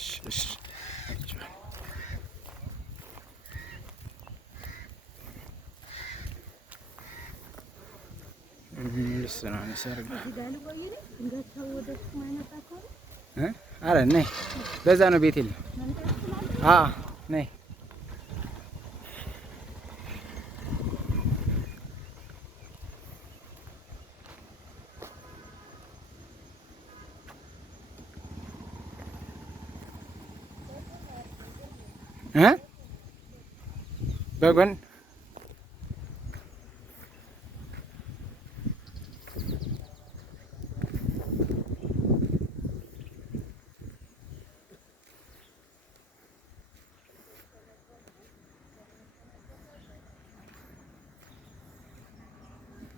እሺ አረ ነይ፣ በዛ ነው ቤት የለም። ነይ በጎን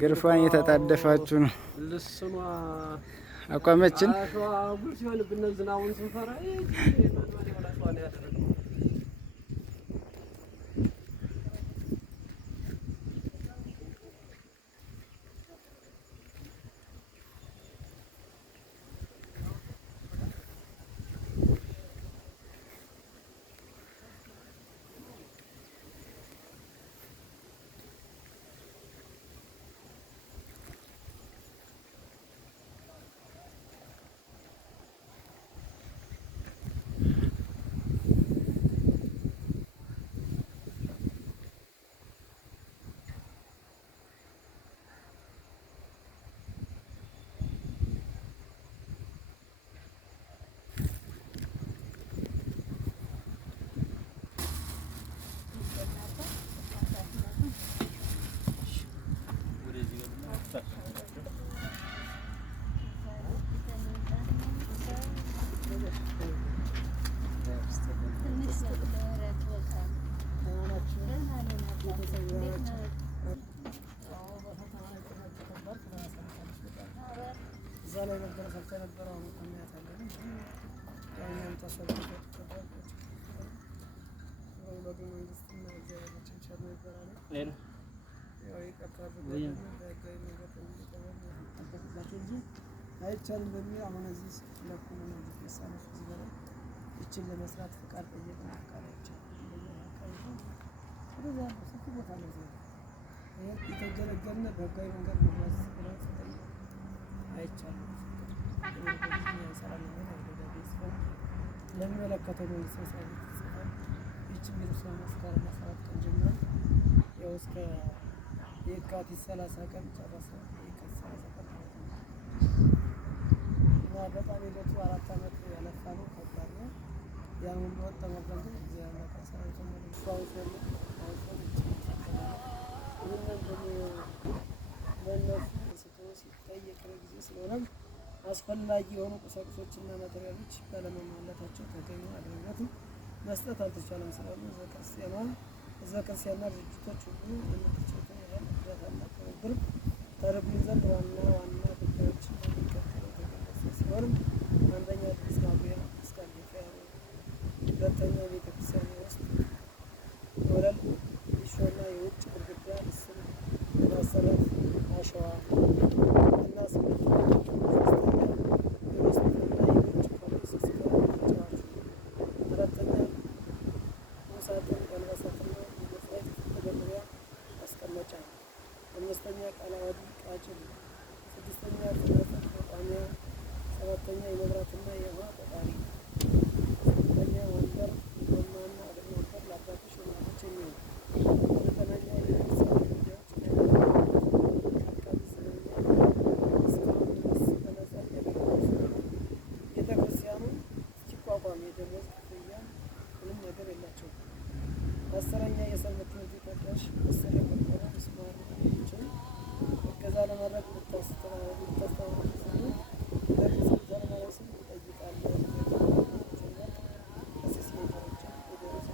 ግርፏን እየተጣደፋችሁ ነው። ልስኗ አቋመችን አሸዋ ጉል ሲሆንብን ዝናቡን ስንፈራ ላይ ነበር ሰርተ ነበር አሁን እናያታለን ያኛም ተሰብቶ ወደ መንግስት እና እግዚአብሔርን ቸር ነው ይባላል። ያው ይቀጥላል በጋይ ነገር ተጠቅላችሁ እንጂ አይቻልም በሚል አሁን እዚህ ለኩል ነው ተሳነፍ እዚህ በላይ እቺን ለመስራት ፍቃድ ጠየቅን። ፍቃዳችን ስለዚህ ሰፊ ቦታ ነው ይሄ የተገለገልን በጋይ መንገድ ነው አይቻልም ለሚመለከተው መንግስት መስሪያ ቤት ጽፈን ይህችን ቤተሰብ መስከረም 14 ቀን ጀምሮ ያው እስከ የካቲት 30 ቀን ጨረሰ። የካቲት 30 ቀን እና በጣም ሂደቱ 4 ዓመት ያለፋ ነው። ከባድ ነው። ያን ሁሉ ወጥ ተመርጠን ግን እግዚአብሔር ከሰራዊቱ መልሷው ሲጠየቅ ጊዜ ስለሆነ አስፈላጊ የሆኑ ቁሳቁሶችና ማቴሪያሎች ባለመሟላታቸው ተገቢውን አገልግሎት መስጠት አልተቻለም። ስለሆነ ህዝበ ክርስቲያንና ድርጅቶች ሁሉ የምትችሉትን ያህል እርዳታና ትብብር ታደርጉልን ዘንድ ዋና ጉዳዮችን እንደሚከተለው የተገለጸ ሲሆን አንደኛ ድምፅ ማጉያ ማስታገፊያ፣ ሁለተኛ ቤተክርስቲያን ውስጥ ወለል ሊሾና የውጭ ግድግዳ ልስን ማሰራት አሸዋ እና ስምንት አምስተኛ ቃላዋዲ ቃጭል፣ ስድስተኛ ትምህርት መቋሚያ፣ ሰባተኛ የመብራትና የውሃ ቆጣሪ፣ ስምንተኛ ወንበር ጎማና እግር ወንበር ለአባቶች ወናቶች የሚሆን፣ ዘጠነኛ የቤተሰብ ጉዳዮች አካባቢ ስለኛ እስካሁን ድረስ በነጻ እያገለገሉ ቤተክርስቲያኑ እስኪቋቋም የደሞዝ ክፍያ ምንም ነገር የላቸውም። አስረኛ የሰንበት ትምህርት ቤት አዳራሽ መሰሪያ ቆርቆሮ ምስማር እገዛ ለማድረግ ልታስተባብሩ ዘንድ ለቤተሰብ ዘርማለስም እንጠይቃለን። ከሲስ ነገሮች የደረሰ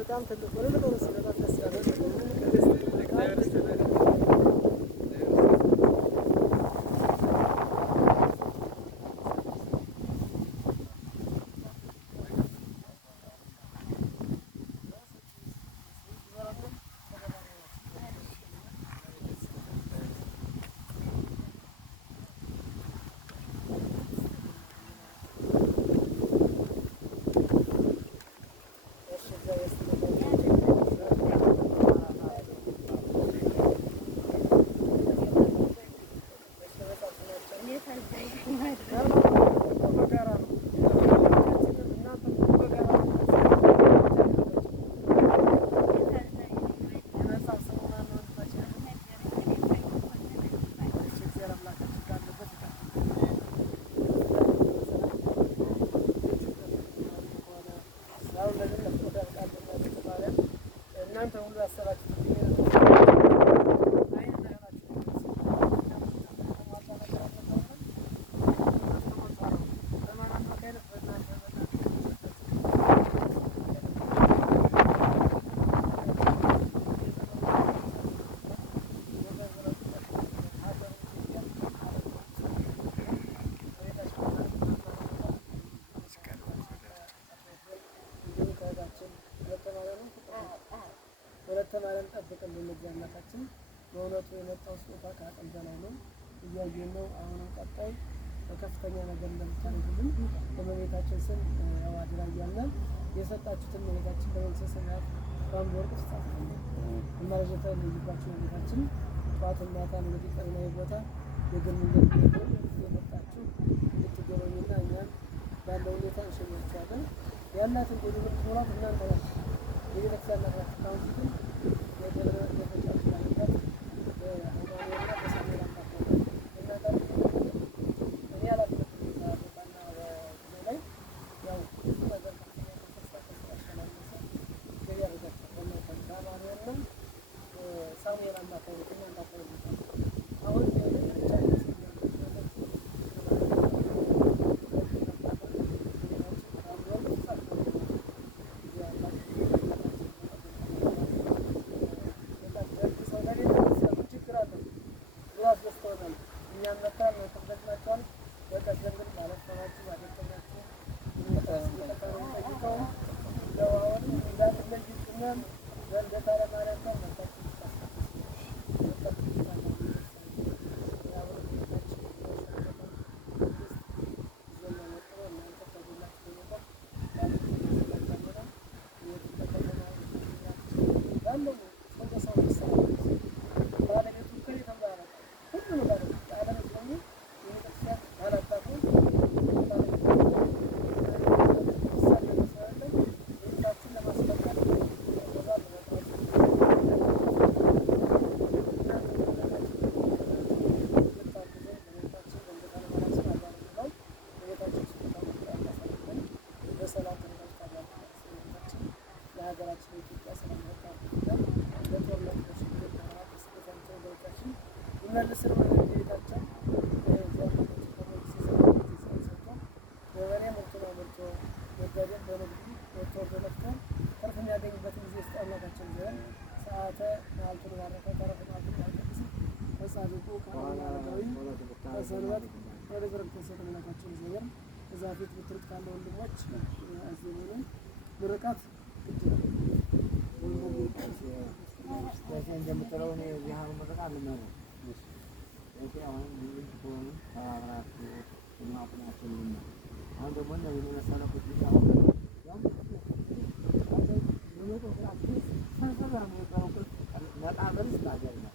በጣም ትልቅ ሆነ ነው ስለጣም ደስ ያለ ተማረን ጠብቀን ለመጃናታችን በእውነቱ የመጣው ስጦታ ከአቅም በላይ ነው። እያየን ነው። አሁንም ቀጣይ በከፍተኛ ነገር እንደምታደርጉልን በመቤታችን ስም አዋጅራ እያልን የሰጣችሁትን መቤታችን በመንፈስ ሰማያት ባንድ ወርቅ ስጣችሁ አማራጭታ ለይባችሁ መቤታችን ጠዋትና ማታ እንግዲህ ቀሪና ቦታ የግንኙነት የመጣችሁ እንድትጎበኙና እኛን ባለው ሁኔታ እንሸኛችኋለን። ያላትን ጉልበት ሞላት እናንተ ናችሁ። የቤተክርስቲያን ናት ካሁን ግን ወጥቶ በለፍተን ተርፍ የሚያገኝበትን ጊዜ ስጥ አምላካችን ዘንድ ሰዓተ መዓልቱን ባረከ ተረፈ መዓልቱን ያቀድስ ከጻድቁ ከአረጋዊ ከሰንበት ወደ በረከት ተሰጠ አምላካችን ዘንድ እዛ ፊት ብትርቅ ካለ ወንድሞች አዘኑን ምርቃት ግድ ነው። እንደምትለው እኔ እዚህ አሁን ምርቃት ልመነው አሁን ሆኑ ተባብራችሁ ማቁናችን ነው። አሁን ደግሞ እነዚህ የመሰለ ቁጥር አሁን መቃብርስ ባገር ነው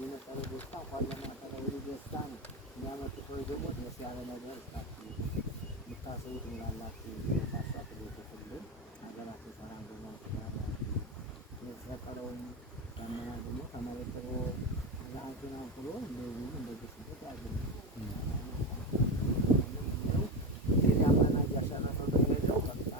የመሰለ ደስታ እንኳን ለማቀረብ ደስታ ነው የሚያመጡ ሰዎች ደግሞ ደስ ያለ ነገር የምታስቡት ምላላችሁ ታሳት ቤተክል ሀገራችን ሰላም ደግሞ የተፈጠረውን ደመና ደግሞ ከመሬት ጥሎ ዛንቱን አንክሎ እንደዚህ እንደዚህ ስበት ያገኝ እንግዲህ ደመና እያሸነፈው በሄደው በቃ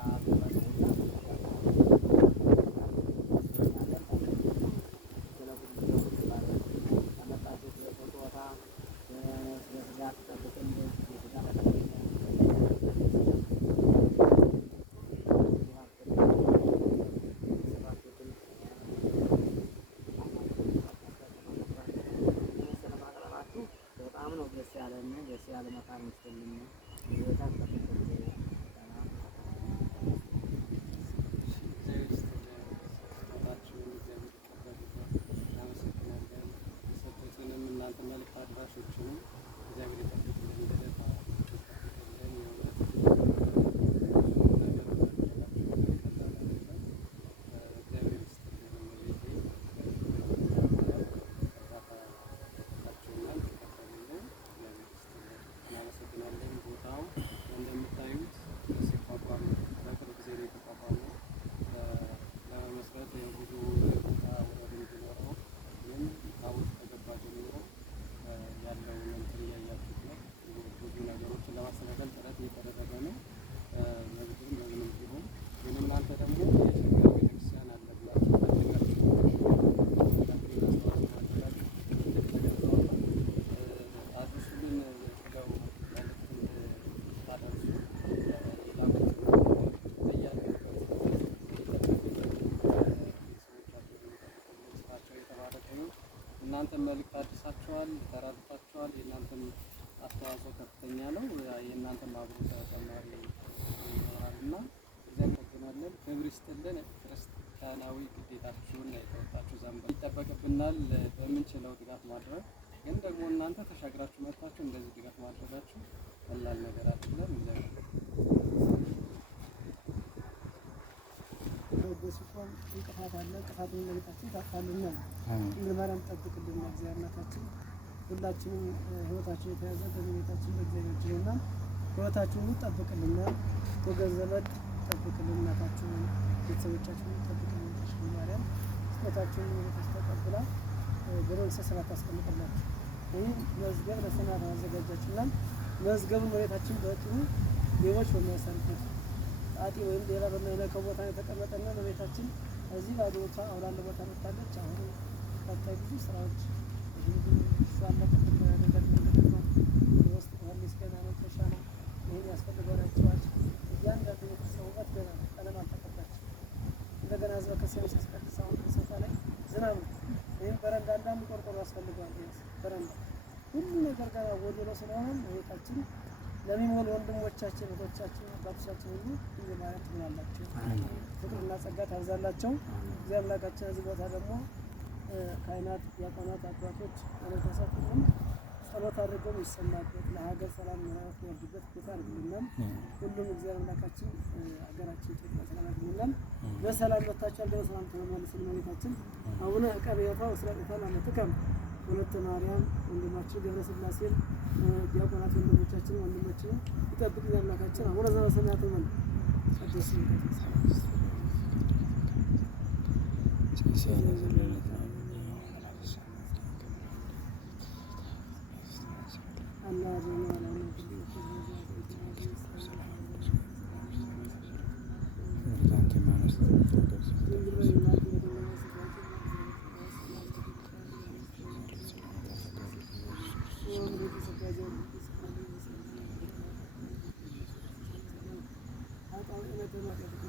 እናንተ መልእክት አድርሳችኋል፣ ተራድታችኋል። የእናንተም አስተዋጽኦ ከፍተኛ ነው። የእናንተም አብሮ ተጨማሪ ይኖራልና እዚያ እንጠግናለን። ክብር ይስጥልን። ክርስቲያናዊ ግዴታችሁን የተወጣችሁ ዘንድ ይጠበቅብናል በምንችለው ድጋፍ ማድረግ። ግን ደግሞ እናንተ ተሻግራችሁ መጥታችሁ እንደዚህ ድጋፍ ማድረጋችሁ ቀላል ነገር አይደለም። በሲቆም እንቅፋት አለ። እንቅፋቱን ለቤታችን ታፋልና ምርመራን ጠብቅልን እግዚአብሔር እናታችን። ሁላችንም ህይወታችን የተያዘ በቤታችን በእግዚአብሔር እጅና ህይወታችንን ጠብቅልን። ወገን ዘመድ ጠብቅልን። እናታችንን ቤተሰቦቻችንን ጠብቅልን። ተሽከ ማርያም ስጦታችንን ቤተሰብ ተቀብላ በመንግስተ ሰማያት ታስቀምጥላችሁ። ይህ መዝገብ ለሰማያት አዘጋጃችሁና መዝገቡን መሬታችን በጥሩ ሌቦች በሚያሳልፉት ጣጤ ወይም ሌላ በማይነካው ቦታ የተቀመጠና በቤታችን እዚህ ባዶ ቦታ አውላለ ቦታ መጣለች። አሁን ቀጣይ ብዙ ስራዎች ሷለ ከተማ ያደረገው ውስጥ ወልስ ገና ነው ተሻለ ይሄን ያስፈልጋቸዋል። እያንዳንዱ የተሰውበት ገና ቀለም አልተቀባች እንደገና ህዝበ ክርስቲያን ሲያስቀድስ አሁን ተሰፋ ላይ ዝናብ ይሄን በረንዳ አንዳንድ ቆርቆሮ ያስፈልጋል። በረንዳ ሁሉ ነገር ገና ወደሎ ስለሆነ ቤታችን ለሚሞሉ ወንድሞቻችን እህቶቻችን አባቶቻችን ሁሉ እንደማለት ትላላችሁ። ፍቅርና ጸጋ ታብዛላችሁ። እግዚአብሔር አምላካችን እዚህ ቦታ ደግሞ ካህናት፣ ዲያቆናት፣ አባቶች ወለተሰጥ ሁሉም ጸሎት አድርገው ይሰማበት ለሀገር ሰላም ምሕረት ያድርግበት ቦታ አድርጉልን። ሁሉም እግዚአብሔር አምላካችን ሀገራችን ኢትዮጵያ ሰላም ያድርግልን። በሰላም ወጣችሁ በሰላም ተመለሱልን። ቤታችን አቡነ ዕቀቤታ ወስራኤል አመትከም ወለተ ማርያም ወንድማችን ገብረ ሥላሴን ዲያቆናት ወንድሞቻችን ወንድሞችን ይጠብቅ አምላካችን። አቡነ ዘበሰማያት ይሁን ቅዱስ ኃጢአት